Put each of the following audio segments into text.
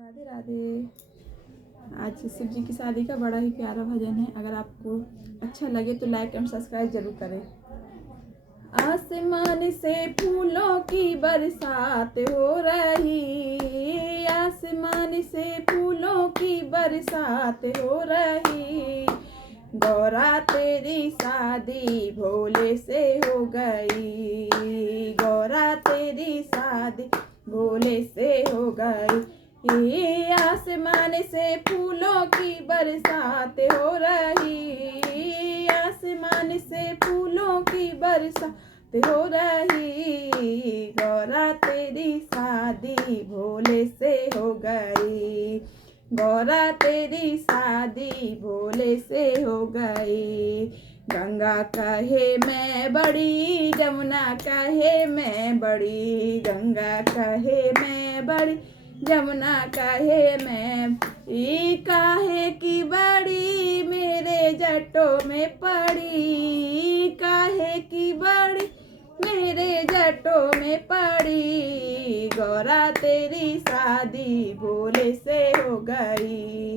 राधे राधे। आज शिव जी की शादी का बड़ा ही प्यारा भजन है। अगर आपको अच्छा लगे तो लाइक एंड सब्सक्राइब जरूर करें। आसमान से फूलों की बरसात हो रही, आसमान से फूलों की बरसात हो रही। गौरा तेरी शादी भोले से हो गई, गौरा तेरी शादी भोले से हो गई। ये आसमान से फूलों की बरसात हो रही, आसमान से फूलों की बरसात हो रही। गौरा तेरी शादी भोले से हो गई, गौरा तेरी शादी भोले से हो गई। गंगा कहे मैं बड़ी, जमुना कहे मैं बड़ी, गंगा कहे मैं बड़ी, जमुना कहे मैं काहे की बड़ी, मेरे जटों में पड़ी, काहे की बड़ी मेरे जटों में पड़ी। गौरा तेरी शादी भोले से हो गई,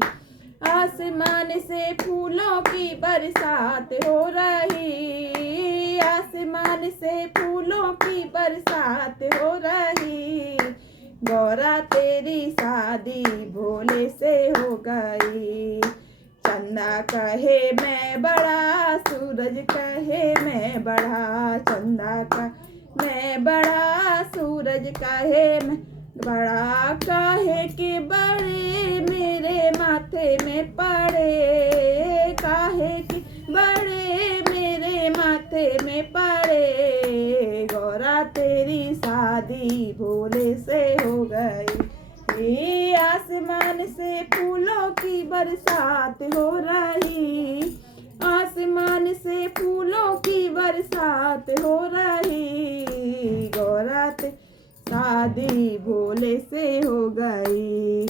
आसमान से फूलों की बरसात हो रही, आसमान से फूलों की बरसात हो रही। गौरा तेरी शादी भोले से हो गई। चंदा कहे मैं बड़ा, सूरज कहे मैं बड़ा, चंदा का मैं बड़ा, सूरज कहे मैं बड़ा। काहे के बड़े मेरे माथे में पड़े, काहे के बड़े मेरे माथे में पड़े। गौरा तेरी शादी भोले से हो गई। ये आसमान से फूलों की बरसात हो रही, आसमान से फूलों की बरसात हो रही। गौरा तेरी शादी भोले से हो गई।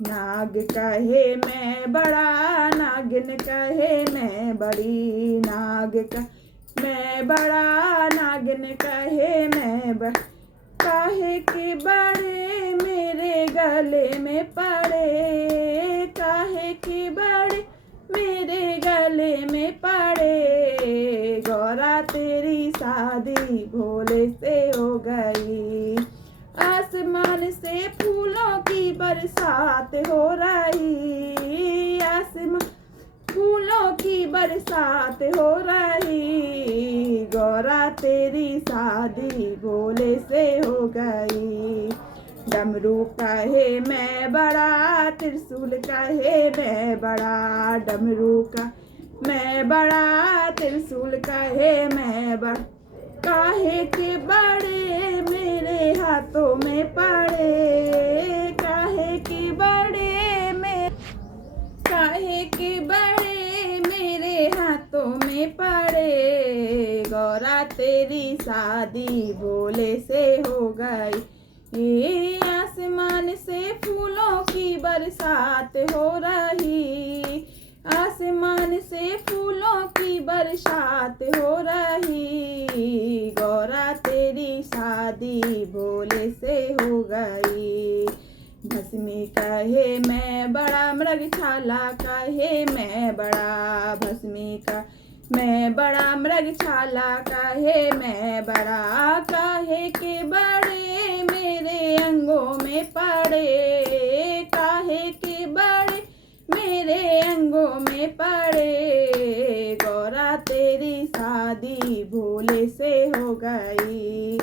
नाग कहे मैं बड़ा, नागिन कहे मैं बड़ी, नाग का मैं बड़ा, नागिन कहे मैं बड़ा। काहे के बड़े मेरे गले में पड़े, काहे के बड़े मेरे गले में पड़े। गौरा तेरी शादी भोले से हो गई। आसमान से फूलों की बरसात हो रही, आसमान फूलों की बरसात हो रही। गौरा तेरी शादी भोले से हो गई। डमरू कहे मैं बड़ा, त्रिशूल कहे मैं बड़ा, डमरू का मैं बड़ा, त्रिशूल कहे मैं बड़ा। काहे के बड़े मेरे हाथों में पड़े, काहे के बड़े में, काहे के बड़े मेरे हाथों में पड़े। गौरा तेरी शादी भोले से हो गई। ये आसमान से फूलों की बरसात हो रही, आसमान से फूलों की बरसात हो रही। गौरा तेरी शादी भोले से हो गई। भस्मी कहे मैं बड़ा, मृगशाला कहे मैं बड़ा, भस्मी का मैं बड़ा, मृगशाला कहे मैं बड़ा। काहे के बड़े मेरे अंगों में पड़े, काहे के बड़े मेरे अंगों में पड़े। गौरा तेरी शादी भोले से हो गई।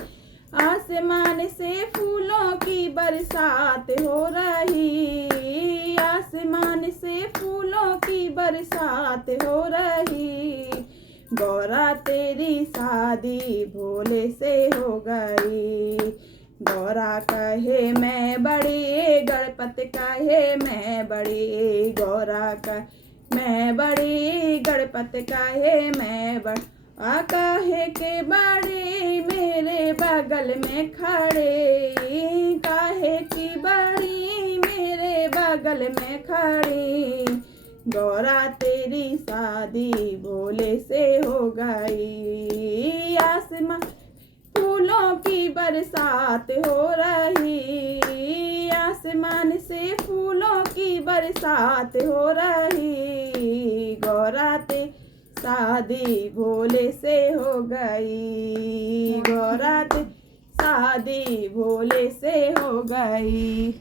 आसमान से फूलों की बरसात हो रही, आसमान से फूलों की बरसात हो रही। गौरा तेरी शादी भोले से हो गई। गौरा कहे मैं बड़ी, गणपति कहे मैं बड़ी, गौरा का मैं बड़ी, गणपति कहे मैं बड़ी। काहे के बड़े मेरे बगल में खड़े, काहे की बड़ी मेरे बगल में खड़ी। गौरा तेरी शादी भोले से हो गई। आसमान फूलों की बरसात हो रही, आसमान से फूलों की बरसात हो रही, गौराते शादी भोले से हो गई, गौराते शादी भोले से हो गई।